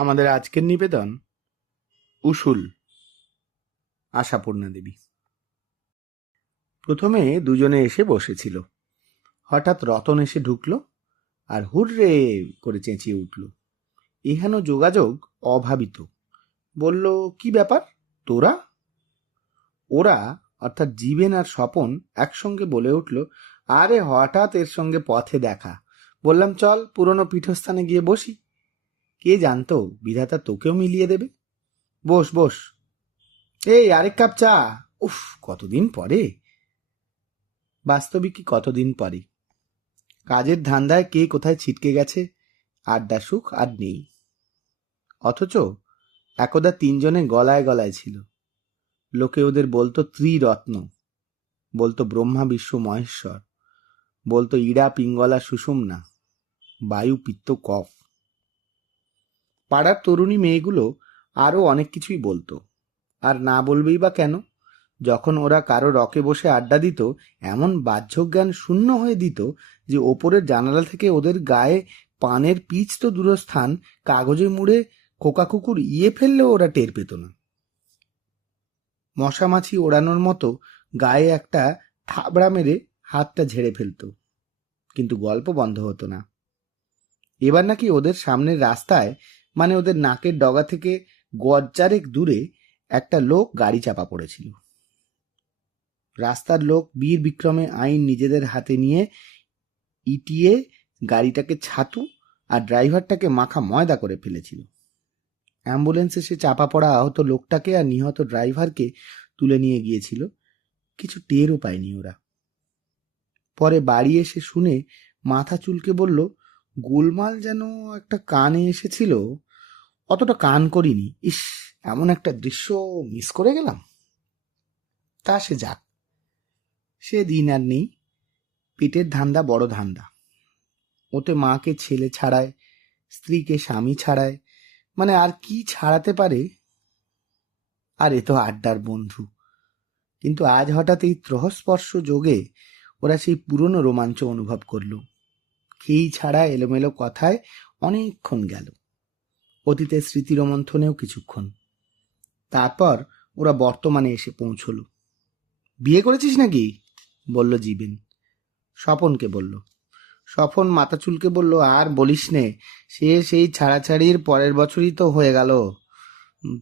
আমাদের আজকের নিবেদন উসুল। আশাপূর্ণা দেবী। প্রথমে দুজনে এসে বসেছিল। হঠাৎ রতন এসে ঢুকলো আর হুররে করে চেঁচিয়ে উঠল। এহেন যোগাযোগ অভাবিত। বলল, কি ব্যাপার তোরা? ওরা অর্থাৎ জীবেন আর স্বপন একসঙ্গে বলে উঠল, আরে হঠাৎ এর সঙ্গে পথে দেখা, বললাম চল পুরনো পীঠস্থানে গিয়ে বসি। কে জানতো বিধাতা তোকেও মিলিয়ে দেবে। বস বস, এই আরেক কাপ চা। উফ, কতদিন পরে। বাস্তবিকই কতদিন পরে। কাজের ধান্দায় কে কোথায় ছিটকে গেছে, আড্ডা সুখ আর নেই। অথচ একদা তিনজনে গলায় গলায় ছিল। লোকে ওদের বলতো ত্রিরত্ন, বলতো ব্রহ্মা বিষ্ণু মহেশ্বর, বলতো ইড়া পিঙ্গলা সুষুম্না, বায়ু পিত্ত কফ। পাড়ার তরুণী মেয়েগুলো আরো অনেক কিছুই বলতো। আর না বলবেই বা কেন? যখন ওরা কারো রকে বসে আড্ডা দিত, এমন বাহ্যজ্ঞান শূন্য হয়ে দিত যে ওপরের জানালা থেকে ওদের গায়ে পানের পিচ তো দূরস্থান, কাগজে মুড়ে খোকা কুকুর ইয়ে ফেললেও ওরা টের পেত না। মশামাছি ওড়ানোর মতো গায়ে একটা থাবড়া মেরে হাতটা ঝেড়ে ফেলত, কিন্তু গল্প বন্ধ হতো না। এবার নাকি ওদের সামনের রাস্তায়, মানে ওদের নাকের ডগা থেকে গজ 4 দূরে একটা লোক গাড়ি চাপা পড়েছিল। রাস্তার লোক বীর বিক্রমে আইন নিজেদের হাতে নিয়ে ইটিয়ে গাড়িটাকে ছাতু আর ড্রাইভারটাকে মাখা ময়দা করে ফেলেছিল। অ্যাম্বুলেন্সে সে চাপা পড়া আহত লোকটাকে আর নিহত ড্রাইভারকে তুলে নিয়ে গিয়েছিল। কিছু টেরও পায়নি ওরা। পরে বাড়ি এসে শুনে মাথা চুলকে বলল, গোলমাল যেন একটা কানে এসেছিল, অতটা কান করিনি। ইস, এমন একটা দৃশ্য মিস করে গেলাম। তা সে যাক, সে দিন আর নেই। পেটের ধান্দা বড় ধান্দা। ওতে মাকে ছেলে ছাড়ায়, স্ত্রীকে স্বামী ছাড়ায়, মানে আর কি ছাড়াতে পারে। আর এ তো আড্ডার বন্ধু। কিন্তু আজ হঠাৎ এই ত্রহস্পর্শ যোগে ওরা সেই পুরনো রোমাঞ্চ অনুভব করল। খেই ছাড়া এলোমেলো কথায় অনেকক্ষণ গেল, অতীতের স্মৃতিরোমন্থনেও কিছুক্ষণ। তারপর ওরা বর্তমানে এসে পৌঁছল। বিয়ে করেছিস নাকি? বলল জীবেন। স্বপনকে বলল। স্বপন মাথা চুলকে বলল, আর বলিস নে, সেই ছাড়াছাড়ির পরের বছরই তো হয়ে গেল।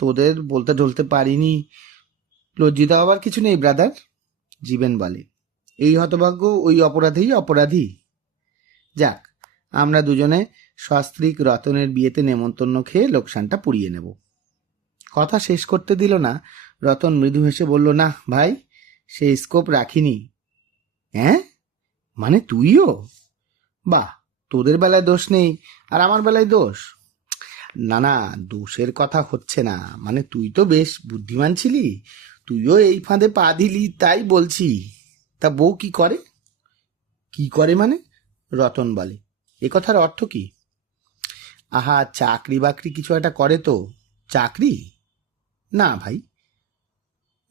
তোদের বলতে টলতে পারিনি। লজ্জিত হবার কিছু নেই ব্রাদার। জীবেন বলে, এই হতভাগ্য ওই অপরাধেই অপরাধী। যাক, আমরা দুজনে সস্ত্রীক রতনের বিয়েতে নেমন্তন্ন খেয়ে লোকসানটা পুড়িয়ে নেব। কথা শেষ করতে দিল না, রতন মৃদু হেসে বলল, না ভাই, সে স্কোপ রাখিনি। হ্যাঁ, মানে তুইও? বাহ, তোদের বেলায় দোষ নেই আর আমার বেলায় দোষ? না না, দোষের কথা হচ্ছে না, মানে তুই তো বেশ বুদ্ধিমান ছিলি, তুইও এই ফাঁদে পা দিলি, তাই বলছি। তা বউ কি করে? কি করে মানে? রতন বলে, এ কথার অর্থ কি? আহা, চাকরি বাকরি কিছু একটা করে তো। চাকরি? না ভাই।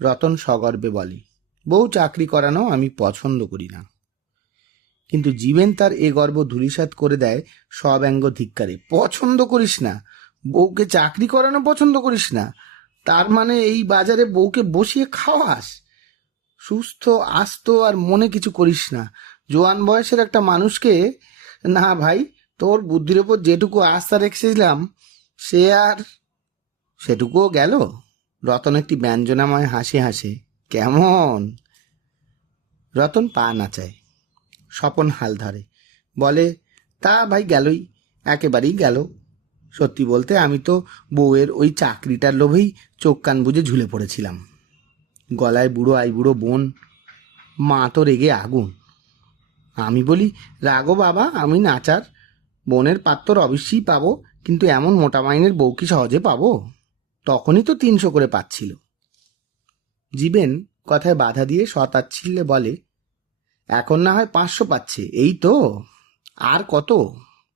রতন সগর্বে বলে, বউ চাকরি করানো আমি পছন্দ করি না। কিন্তু জীবেন তার এ গর্ব ধূলিসাৎ করে দেয় সব্যঙ্গ ধিক্কারে। পছন্দ করিস না? বউকে চাকরি করানো পছন্দ করিস না? তার মানে এই বাজারে বউকে বসিয়ে খাওয়াস? সুস্থ আস্ত আর মনে কিছু করিস না, জোয়ান বয়সের একটা মানুষকে। না ভাই, তোর বুদ্ধির ওপর যেটুকু আস্থা রেখেছিলাম সে আর সেটুকুও গেল। রতন একটি ব্যঞ্জনাময় হাসি হাসে। কেমন? রতন পা নাচায়। স্বপন হাল ধরে, বলে, তা ভাই গেলই, একেবারেই গেল। সত্যি বলতে আমি তো বউয়ের ওই চাকরিটার লোভেই চোখ কান বুজে ঝুলে পড়েছিলাম। গলায় বুড়ো আইবুড়ো বোন, মা তো রেগে আগুন। আমি বলি, রাগো বাবা, আমি নাচার, বোনের পাত্র অবশ্যই পাবো, কিন্তু এমন মোটা মাইনের বউ কি সহজে পাবো? তখনই তো 300 করে পাচ্ছিল। জীবেন কথায় বাধা দিয়ে শতাচ্ছিল্যে বলে, এখন না হয় 500 পাচ্ছে, এই তো। আর কত?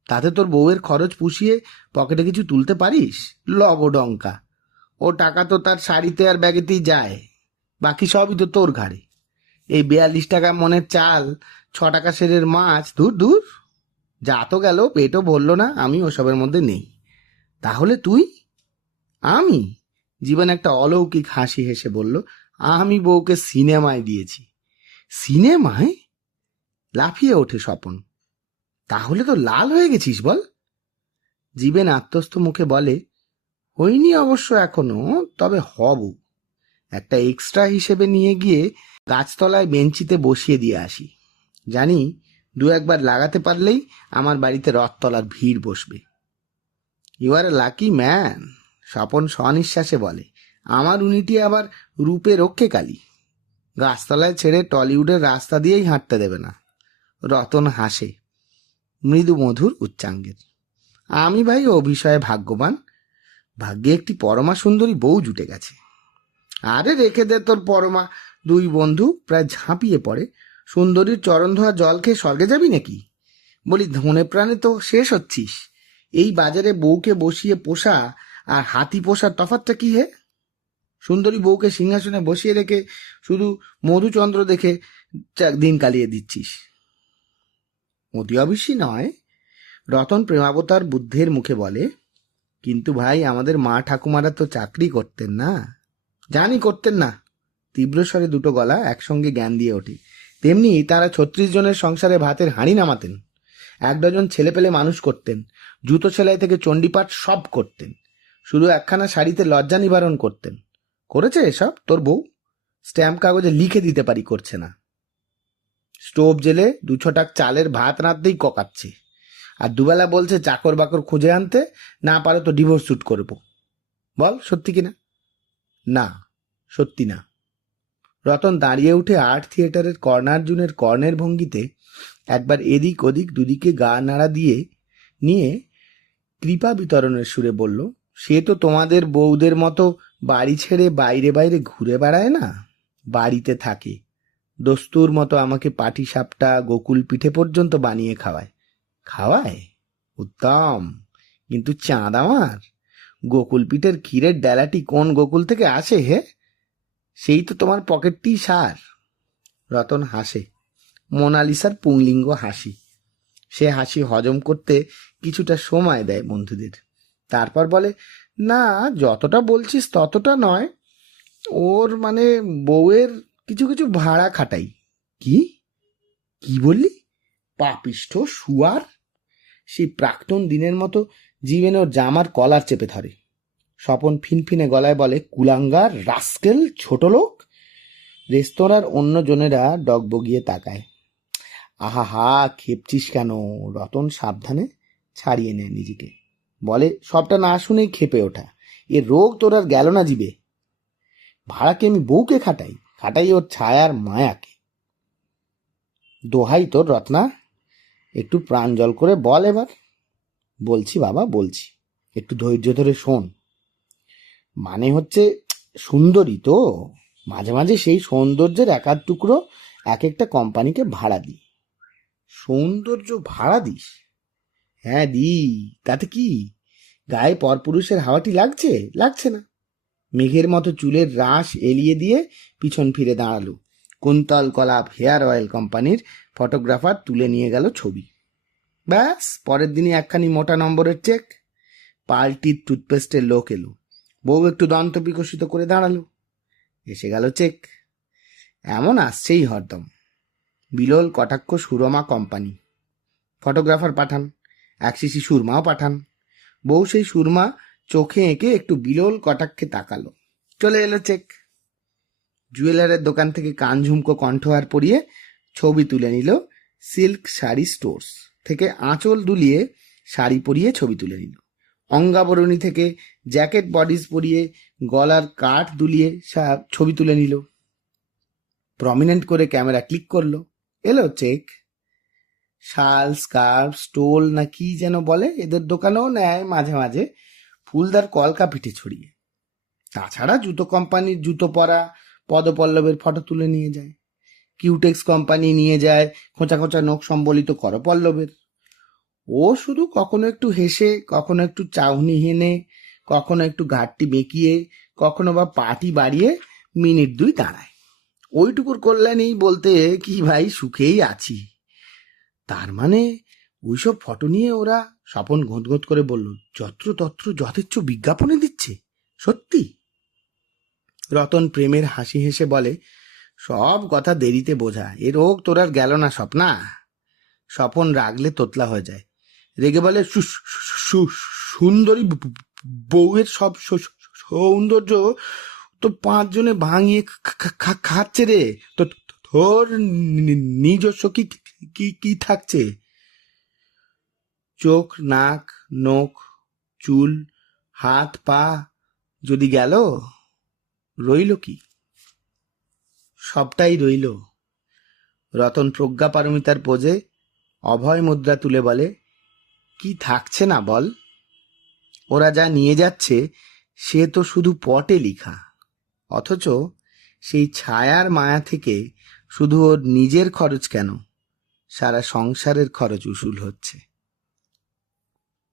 তাতে তোর বউয়ের খরচ পুষিয়ে পকেটে কিছু তুলতে পারিস? লগডঙ্কা, ও টাকা তো তার শাড়িতে আর ব্যাগেতেই যায়, বাকি সবই তো তোর ঘাড়ে। এই 42 টাকা মনের চাল, 6 টাকা সেরের মাছ, দূর দূর। যা তো গেল, পেটও ভরল না, আমি ওসবের মধ্যে নেই। তাহলে তুই? আমি? জীবন একটা অলৌকিক হাসি হেসে বলল, আমি বউকে সিনেমায় দিয়েছি। সিনেমায়? লাফিয়ে ওঠে স্বপন। তাহলে তো লাল হয়ে গেছিস বল। জীবেন আত্মস্থ মুখে বলে, হইনি অবশ্য এখনো, তবে হব। একটা এক্সট্রা হিসেবে নিয়ে গিয়ে গাছতলায় বেঞ্চিতে বসিয়ে দিয়ে আসি। জানি দু একবার লাগাতে পারলেই আমার বাড়িতে রথতলার ভিড় বসবে। You are a lucky man, Swapan স্বনিঃশ্বাসে বলে। আমার উনিটি আবার রূপে রক্ষে কালী, গাছতলায় ছেড়ে টলিউডের রাস্তা দিয়েই হাঁটতে দেবে না। রতন হাসে, মৃদু মধুর উচ্চাঙ্গের। আমি ভাই অভিশয়ে ভাগ্যবান, ভাগ্যে একটি পরমা সুন্দরী বউ জুটে গেছে। আরে রেখে দে তোর পরমা। দুই বন্ধু প্রায় ঝাঁপিয়ে পড়ে। সুন্দরীর চরণ ধোয়া জল খেয়ে স্বর্গে যাবি নাকি? বলি, ধনে প্রাণে তো শেষ হচ্ছিস। এই বাজারে বউকে বসিয়ে পোষা আর হাতি পোষার তফাৎটা কি হে? সুন্দরী বউকে সিংহাসনে বসিয়ে রেখে শুধু মধুচন্দ্র দেখে দিন কালিয়ে দিচ্ছিস। অতি অবশ্যই নয়, রতন প্রেমাবতার বুদ্ধের মুখে বলে। কিন্তু ভাই, আমাদের মা ঠাকুমারা তো চাকরি করতেন না। জানি করতেন না। তীব্র স্বরে দুটো গলা একসঙ্গে জ্ঞান দিয়ে ওঠে। তেমনি তারা 36 জনের সংসারে ভাতের হাঁড়ি নামাতেন, 1 ডজন ছেলে পেলে মানুষ করতেন, জুতো সেলাই থেকে চণ্ডীপাঠ সব করতেন, শুধু একখানা শাড়িতে লজ্জা নিবারণ করতেন। করেছে এসব তোর বউ? স্ট্যাম্প কাগজে লিখে দিতে পারি, করছে না। স্টোভ জেলে 2 ছটাক চালের ভাত রাঁধতেই ককাচ্ছে, আর দুবেলা বলছে চাকর বাকর খুঁজে আনতে, না পারো তো ডিভোর্স শুট করবো। বল সত্যি কিনা? না, সত্যি না। রতন দাঁড়িয়ে উঠে আর্ট থিয়েটারের কর্নার জুনের কর্ণের ভঙ্গিতে একবার এদিক ওদিক দুদিকে গা নাড়া দিয়ে নিয়ে কৃপা বিতরণের সুরে বলল, সে তো তোমাদের বউদের মতো বাড়ি ছেড়ে বাইরে বাইরে ঘুরে বেড়ায় না, বাড়িতে থাকে। দস্তুর মতো আমাকে পাটি সাপটা গোকুল পিঠে পর্যন্ত বানিয়ে খাওয়ায়। খাওয়ায়? উত্তম। কিন্তু চাঁদ আমার। গোকুল পিঠের ক্ষীরের ডেলাটি কোন গোকুল থেকে আসে হে? সেই তো তোমার পকেটটি সার। রতন হাসে, মোনালিসার পুংলিঙ্গ হাসি। সে হাসি হজম করতে কিছুটা সময় দেয় বন্ধুদের। তারপর বলে, না, যতটা বলছিস ততটা নয়। ওর মানে বউয়ের কিছু কিছু ভাড়া খাটাই। কি কি বললি? পাপিষ্ঠ শুয়ার! সেই প্রাক্তন দিনের মতো জীবনে ওর জামার কলার চেপে ধরে। স্বপন ফিনফিনে গলায় বলে, কুলাঙ্গার, রাস্কেল, ছোট লোক। রেস্তোরাঁর অন্য জনেরা ডগবগিয়ে তাকায়। আহা হা, খেপছিস কেন? রতন সাবধানে ছাড়িয়ে নেয় নিজেকে। বলে, সবটা না শুনেই খেপে ওঠা। এ রোগ তোর আর গেল না জিবে। ভাড়াকে আমি বউকে খাটাই, খাটাই ওর ছায়ার মায়াকে। দোহাই তোর রত্না, একটু প্রাণ জল করে বল এবার। বলছি বাবা, বলছি, একটু ধৈর্য ধরে শোন। মানে হচ্ছে, সুন্দরী তো, মাঝে মাঝে সেই সৌন্দর্যের 1/2 টুকরো এক একটা কোম্পানিকে ভাড়া দিই। সৌন্দর্য ভাড়া দিস? হ্যাঁ দি। তাতে কি? গায়ে পরপুরুষের হাওয়াটি লাগছে? লাগছে না। মেঘের মতো চুলের রাশ এলিয়ে দিয়ে পিছন ফিরে দাঁড়ালো। কুন্তল কলাপ হেয়ার অয়েল কোম্পানির ফটোগ্রাফার তুলে নিয়ে গেল ছবি। ব্যাস, পরের দিনই একখানি মোটা নম্বরের চেক। পাল্টির টুথপেস্টের লোক এলো। বউ একটু দন্ত বিকশিত করে দাঁড়ালো। এসে গেল চেক। এমন আসছেই হরদম। বিলোল কটাক্ষ সুরমা কোম্পানি। ফটোগ্রাফার পাঠান, 1 শিশি সুরমাও পাঠান। বউ সেই সুরমা চোখে এঁকে একটু বিলোল কটাক্ষে তাকালো। চলে এলো চেক। জুয়েলারের দোকান থেকে কান ঝুমকো কণ্ঠহার পরিয়ে ছবি তুলে নিল। সিল্ক শাড়ি স্টোর্স থেকে আঁচল দুলিয়ে শাড়ি পরিয়ে ছবি তুলে নিল। অঙ্গাবরণী থেকে জ্যাকেট বডিজ পরিয়ে গলার কাঠ দুলিয়ে ছবি তুলে নিল। প্রমিনেন্ট করে ক্যামেরা ক্লিক করলো। এলো চেক। শাল, স্কার্ফ, স্টোল না কি যেন বলে, এদের দোকানেও নেয় মাঝে মাঝে, ফুলদার কলকা পিঠে ছড়িয়ে। তাছাড়া জুতো কোম্পানির জুতো পরা পদপল্লবের ফটো তুলে নিয়ে যায়। কিউটেক্স কোম্পানি নিয়ে যায় খোঁচা খোঁচা নখ সম্বলিত করপল্লবের। ও শুধু কখনো একটু হেসে, কখনো একটু চাউনি হেনে, কখনো একটু ঘাটটি বেঁকিয়ে, কখনো বা পাটি বাড়িয়ে মিনিট 2 দাঁড়ায়। ওইটুকুর কল্যাণেই বলতে কি ভাই সুখেই আছি। তার মানে ওইসব ফটো নিয়ে ওরা, স্বপন গঁতগঁত করে বলল, যত্রতত্র যথেচ্ছ বিজ্ঞাপনে দিচ্ছে? সত্যি? রতন প্রেমের হাসি হেসে বলে, সব কথা দেরিতে বোঝা, এ রোগ তোর আর গেল না স্বপ্না। স্বপন রাগলে তোতলা হয়ে যায়, রেগে বলে, সুন্দরী বউয়ের সব সৌন্দর্য তো 5 জনে ভাঙিয়ে খাচ্ছে রে, তো তোর নিজস্ব কি কি কি থাকছে? চোখ, নাক, নখ, চুল, হাত, পা যদি গেল, রইল কি? সবটাই রইল। রতন প্রজ্ঞাপারমিতার পোজে অভয় মুদ্রা তুলে বলে, কি থাকছে না বল? ওরা যা নিয়ে যাচ্ছে সে তো শুধু পটে লিখা, অথচ সেই ছায়ার মায়া থেকে শুধু ওর নিজের খরচ কেন, সারা সংসারের খরচ উসুল হচ্ছে।